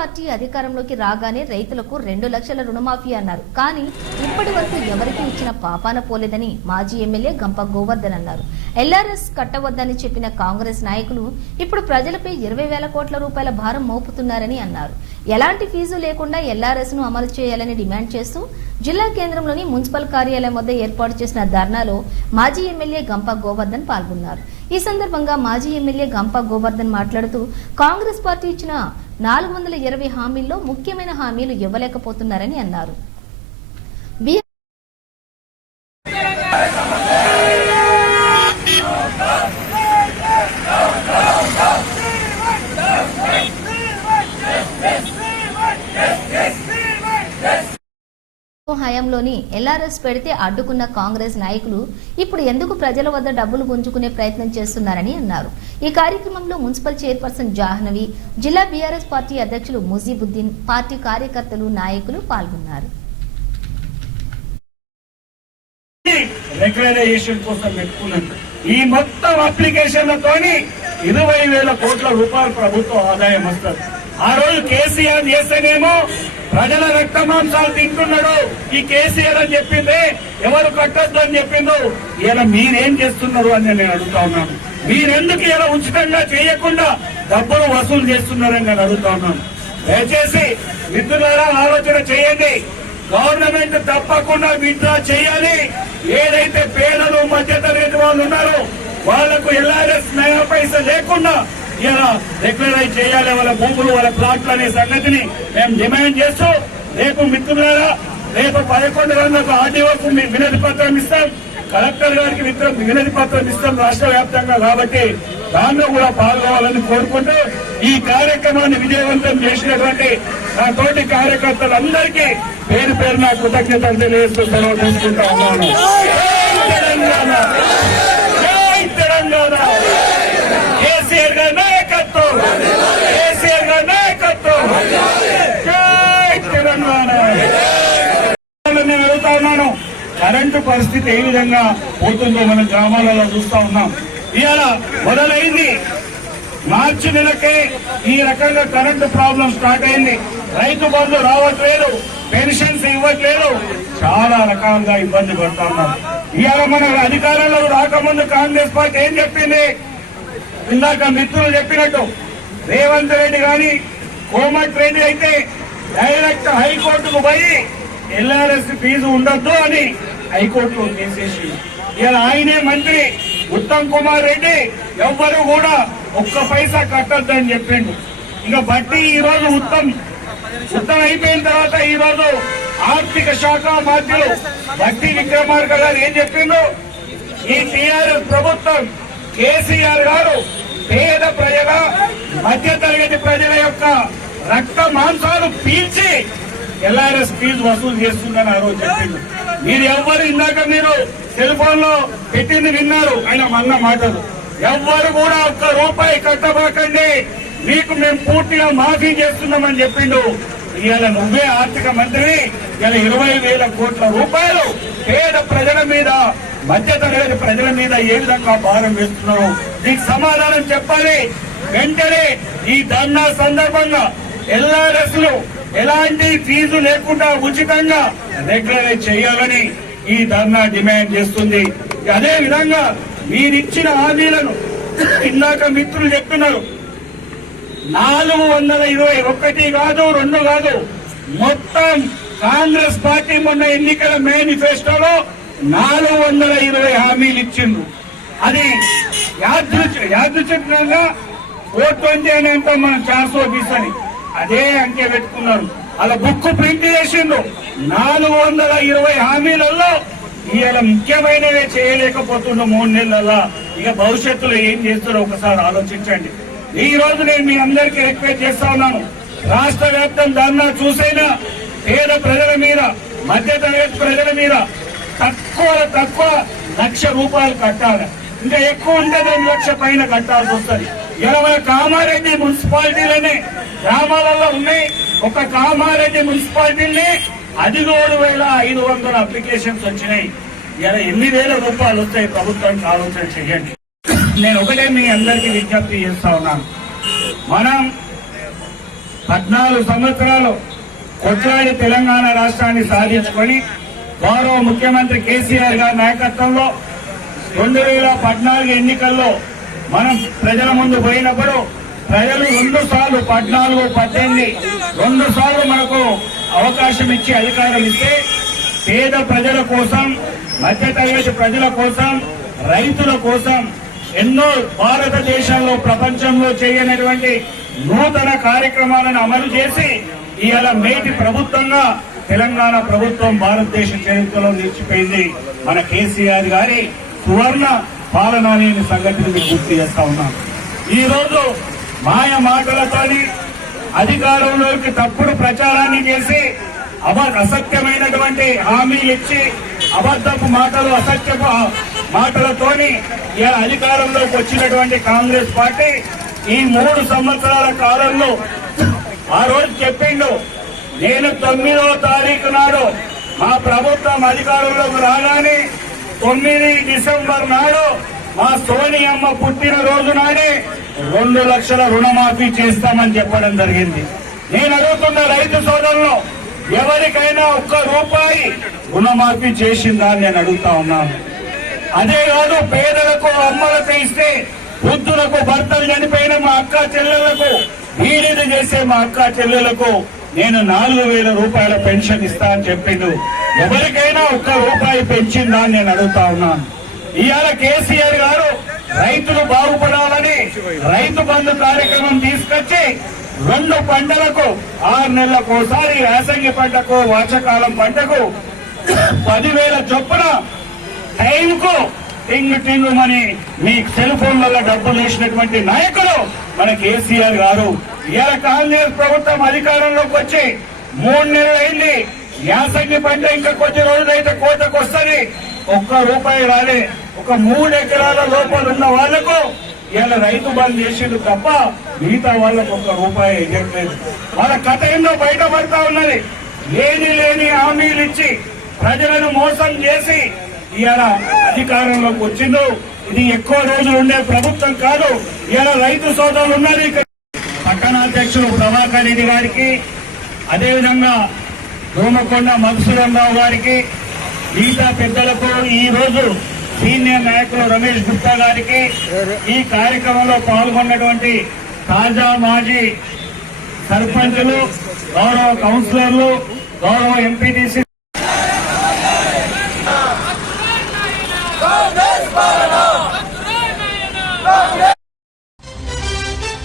Party అధికారంలోకి రాగానే రైతులకు రెండు లక్షల రుణమాఫీ అన్నారు. కానీ ఇప్పటి వరకు ఎవరికి ఇచ్చిన పాపాన పోలేదని మాజీ ఎమ్మెల్యే గంప గోవర్ధన్ అన్నారు. ఎల్ఆర్ఎస్ కట్టవద్దని చెప్పిన కాంగ్రెస్ నాయకులు ఇప్పుడు ప్రజలపై ఇరవై వేల కోట్ల రూపాయల భారం మోపుతున్నారని అన్నారు. ఎలాంటి ఫీజు లేకుండా ఎల్ఆర్ఎస్ను అమలు చేయాలని డిమాండ్ చేస్తూ జిల్లా కేంద్రంలోని మున్సిపల్ కార్యాలయం వద్ద ఏర్పాటు చేసిన ధర్నాలో మాజీ ఎమ్మెల్యే గంప గోవర్ధన్ పాల్గొన్నారు. ఈ సందర్భంగా మాజీ ఎమ్మెల్యే గంప గోవర్ధన్ మాట్లాడుతూ కాంగ్రెస్ పార్టీ ఇచ్చిన నాలుగు వందల ఇరవై హామీల్లో ముఖ్యమైన హామీలు ఇవ్వలేకపోతున్నారని అన్నారు. హయాంలోని ఎల్ఆర్ఎస్ పెడితే అడ్డుకున్న కాంగ్రెస్ నాయకులు ఇప్పుడు ఎందుకు ప్రజల వద్ద డబ్బులు గుంజుకునే ప్రయత్నం చేస్తున్నారని అన్నారు. ఈ కార్యక్రమంలో మున్సిపల్ చైర్పర్సన్ జాహ్నవి జిల్లా బీఆర్ఎస్ పార్టీ అధ్యక్షులు ముజీబుద్దీన్ పార్టీ కార్యకర్తలు నాయకులు పాల్గొన్నారు. రెగ్యులరైజేషన్ కోసం పెట్టుకున్నాను ఈ మొత్తం అప్లికేషన్లతోని ఇరవై వేల కోట్ల రూపాయలు ప్రభుత్వ ఆదాయం వస్తుంది. ఆ రోజు కేసీఆర్ చేస్తేనేమో ప్రజల రక్త మాంసాలు తింటున్నాడు. ఈ కేసీఆర్ అని చెప్పింది ఎవరు కట్టద్దు అని చెప్పిండు ఇలా మీరేం చేస్తున్నారు అని నేను అడుగుతా ఉన్నాను. మీరెందుకు ఇలా ఉచితంగా చేయకుండా డబ్బులు వసూలు చేస్తున్నారని నేను అడుగుతా ఉన్నాను. దయచేసి మిత్రులారా ఆలోచన చేయండి. గవర్నమెంట్ తప్పకుండా విత్డ్రా చేయాలి. ఏదైతే పేదలు మధ్యతరగతి వాళ్ళు ఉన్నారో వాళ్ళకు ఎల్ఆర్ఎస్ నయా పైస లేకుండా ఇలా రెగ్యులరైజ్ చేయాలి వాళ్ళ భూములు వాళ్ళ ప్లాట్లు అనే సంగతిని మేము డిమాండ్ చేస్తూ రేపు మిత్రులారా రేపు పదకొండు గంటలకు ఆర్డీఓకు మేము వినతి పత్రం ఇస్తాం. కలెక్టర్ గారికి వినతి పత్రం ఇస్తాం రాష్ట్ర వ్యాప్తంగా కాబట్టి దానిలో కూడా పాల్గొవాలని కోరుకుంటూ ఈ కార్యక్రమాన్ని విజయవంతం చేసినటువంటి నా తోటి కార్యకర్తలందరికీ పేరు పేరు నా కృతజ్ఞతలు తెలియజేస్తూ సెలవు తీసుకుంటా ఉన్నాను జై తెలంగాణ జై తెలంగాణ కేసీఆర్ గారి నాయకత్వం కేసీఆర్ గారి నాయకత్వం జై తెలంగాణ నేను అడుగుతా ఉన్నాను కరెంటు పరిస్థితి ఏ విధంగా పోతుందో మన గ్రామాలలో చూస్తా ఉన్నాం. ఇవాళ మొదలైంది. మార్చి నెలకే ఈ రకంగా కరెంటు ప్రాబ్లం స్టార్ట్ అయింది. రైతు బంధు రావట్లేదు. పెన్షన్స్ ఇవ్వట్లేదు. చాలా రకాలుగా ఇబ్బంది పడుతున్నాం ఇవాళ మన అధికారంలో రాకముందు కాంగ్రెస్ పార్టీ ఏం చెప్పింది? ఇందాక మిత్రులు చెప్పినట్టు రేవంత్ రెడ్డి గాని కోమట్ రెడ్డి అయితే డైరెక్ట్ హైకోర్టుకు పోయి ఎల్ఆర్ఎస్ ఫీజు ఉండొద్దు అని హైకోర్టులో తీసేసి. ఇలా ఆయనే మంత్రి ఉత్తమ్ కుమార్ రెడ్డి ఎవ్వరు కూడా ఒక్క పైసా కట్టొద్దని అని చెప్పిండు. ఇక బట్టి ఈ రోజు ఉత్తమ్ ఉత్తమ్ అయిపోయిన తర్వాత ఈ రోజు ఆర్థిక శాఖ మంత్రులు బట్టి విక్రమార్క గారు ఏం చెప్పిండు? ఈ టీఆర్ఎస్ ప్రభుత్వం కేసీఆర్ గారు పేద ప్రజల మధ్య తరగతి ప్రజల యొక్క రక్త మాంసాలు పీల్చి ఎల్ఆర్ఎస్ ఫీజు వసూలు చేస్తుందని ఆ రోజు చెప్పింది మీరు ఎవ్వరు ఇందాక మీరు సెల్ ఫోన్లో పెట్టింది విన్నారు. ఆయన అన్న మాటలు. ఎవ్వరు కూడా ఒక్క రూపాయి కట్టబాకండి. మీకు మేము పూర్తిగా మాఫీ చేస్తున్నామని చెప్పిండు. ఇవాళ నువ్వే ఆర్థిక మంత్రి ఇవాళ ఇరవై వేల కోట్ల రూపాయలు పేద ప్రజల మీద మధ్య తరగతి ప్రజల మీద ఏ విధంగా భారం వేస్తున్నావు దీనికి సమాధానం చెప్పాలి. వెంటనే ఈ ధర్నా సందర్భంగా ఎల్ఆర్ఎస్లు ఎలాంటి ఫీజు లేకుండా ఉచితంగా రెగ్యులరైజ్ చేయాలని ఈ ధర్నా డిమాండ్ చేస్తుంది. అదే విధంగా మీరిచ్చిన హామీలను ఇందాక మిత్రులు చెప్తున్నారు నాలుగు వందల ఇరవై ఒకటి కాదు రెండు కాదు. మొత్తం కాంగ్రెస్ పార్టీ మొన్న ఎన్నికల మేనిఫెస్టోలో నాలుగు వందల ఇరవై హామీలు ఇచ్చిండ్రు. అది యాదృచ యాదృచ్ఛికంగా ఫోర్ ట్వంటీ అని అంటాం మనం ఛాన్స్ ఆఫీస్ అని. అదే అంకె పెట్టుకున్నారు. అలా బుక్ ప్రింట్ చేసిండ్రు. నాలుగు వందల ఇరవై హామీలలో ఇవాళ ముఖ్యమైనవే చేయలేకపోతుండ్రు మూడు నెలల ఇక భవిష్యత్తులో ఏం చేస్తారో ఒకసారి ఆలోచించండి. ఈ రోజు నేను మీ అందరికీ రిక్వెస్ట్ చేస్తా ఉన్నాను. రాష్ట్ర వ్యాప్తం ధర్నా చూసైనా పేద ప్రజల మీద మధ్య తరగతి ప్రజల మీద తక్కువ తక్కువ లక్ష రూపాయలు కట్టాలి. ఇంకా ఎక్కువ ఉంటే రెండు లక్ష పైన కట్టాల్సి వస్తుంది. ఇరవై కామారెడ్డి మున్సిపాలిటీలని గ్రామాలలో ఉన్నాయి ఒక కామారెడ్డి మున్సిపాలిటీని పదిహేడు వేల ఐదు వందల అప్లికేషన్స్ వచ్చినాయి. ఇలా ఎన్ని వేల రూపాయలు వస్తాయి ప్రభుత్వానికి ఆలోచన చేయండి. నేను ఒకటే మీ అందరికీ విజ్ఞప్తి చేస్తా ఉన్నాను. మనం పద్నాలుగు సంవత్సరాలు కొట్లాడి తెలంగాణ రాష్ట్రాన్ని సాధించుకొని గౌరవ ముఖ్యమంత్రి కేసీఆర్ గారి నాయకత్వంలో రెండు వేల పద్నాలుగు ఎన్నికల్లో మనం ప్రజల ముందు పోయినప్పుడు ప్రజలు రెండు సార్లు పద్నాలుగు పద్దెనిమిది రెండు సార్లు మనకు అవకాశం ఇచ్చి అధికారం ఇస్తే పేద ప్రజల కోసం మధ్యతరగతి ప్రజల కోసం రైతుల కోసం ఎన్నో భారతదేశంలో ప్రపంచంలో చేయనటువంటి నూతన కార్యక్రమాలను అమలు చేసి ఇవాళ మేటి ప్రభుత్వంగా తెలంగాణ ప్రభుత్వం భారతదేశ చరిత్రలో నిలిచిపోయింది. మన కేసీఆర్ గారి సువర్ణ పాలన అనే సంగతిని మీకు గుర్తు చేస్తా ఉన్నాను ఈ రోజు మాయ మాటలతోని అధికారంలోకి తప్పుడు ప్రచారాన్ని చేసి అబ అసత్యమైనటువంటి హామీలు ఇచ్చి అబద్ధపు మాటలు అసత్యపు మాటలతోని ఇలా అధికారంలోకి వచ్చినటువంటి కాంగ్రెస్ పార్టీ ఈ మూడు సంవత్సరాల కాలంలో ఆ రోజు చెప్పిండు. నేను తొమ్మిదో తారీఖు నాడు మా ప్రభుత్వం అధికారంలోకి రాగానే తొమ్మిది డిసెంబర్ నాడు మా సోని అమ్మ పుట్టిన రోజు నాడే రెండు లక్షల రుణమాఫీ చేస్తామని చెప్పడం జరిగింది. నేను అడుగుతున్న రైతు సోదరులు ఎవరికైనా ఒక్క రూపాయి రుణమాఫీ చేసిందా నేను అడుగుతా ఉన్నాను. అదే కాదు పేదలకు అమ్మలకు ఇస్తే వృద్ధులకు భర్తలు చనిపోయిన మా అక్క చెల్లెలకు వీడిది చేసే మా అక్క చెల్లెలకు నేను నాలుగు వేల రూపాయల పెన్షన్ ఇస్తా అని చెప్పిండు. ఎవరికైనా ఒక్క రూపాయి పెంచిందా అని నేను అడుగుతా ఉన్నాను ఇవాళ కేసీఆర్ గారు రైతులు బాగుపడాలని రైతు బంధు కార్యక్రమం తీసుకొచ్చి రెండు పంటలకు ఆరు నెలలకు ఒకసారి యాసంగి పంటకు వర్షకాలం పంటకు పదివేల చొప్పున టైంకు టింగ్ టింగ్ మని మీ సెల్ ఫోన్లలో డబ్బులు వేసినటువంటి నాయకుడు మన కేసీఆర్ గారు ఇవాళ కాంగ్రెస్ ప్రభుత్వం అధికారంలోకి వచ్చి మూడు నెలలు అయింది. యాసంగి పంట ఇంకా కొద్ది రోజులైతే కోతకు వస్తుంది. ఒక్క రూపాయి రాలే. ఒక మూడు ఎకరాల లోపల ఉన్న వాళ్ళకు ఇవాళ రైతు బంద్ చేసిండు తప్ప మిగతా వాళ్ళకు ఒక్క రూపాయి ఇవ్వట్లేదు వాళ్ళ కథ ఏందో బయటపడతా ఉన్నది. లేని లేని హామీలు ఇచ్చి ప్రజలను మోసం చేసి ఇవాళ అధికారంలోకి వచ్చిందో ఇది ఎక్కువ రోజులు ఉండే ప్రభుత్వం కాదు. ఇలా రైతు సోదరులు ఉన్నారు ఇక్కడ. పట్టణాధ్యక్షులు ప్రభాకర్ రెడ్డి గారికి అదేవిధంగా దోమకొండ మధుసూదన్ రావు గారికి మిగతా పెద్దలకు ఈ రోజు సీనియర్ నాయకులు రమేష్ గుప్తా గారికి ఈ కార్యక్రమంలో పాల్గొన్నటువంటి తాజా మాజీ సర్పంచులు గౌరవ కౌన్సిలర్లు గౌరవ ఎంపీటీసీ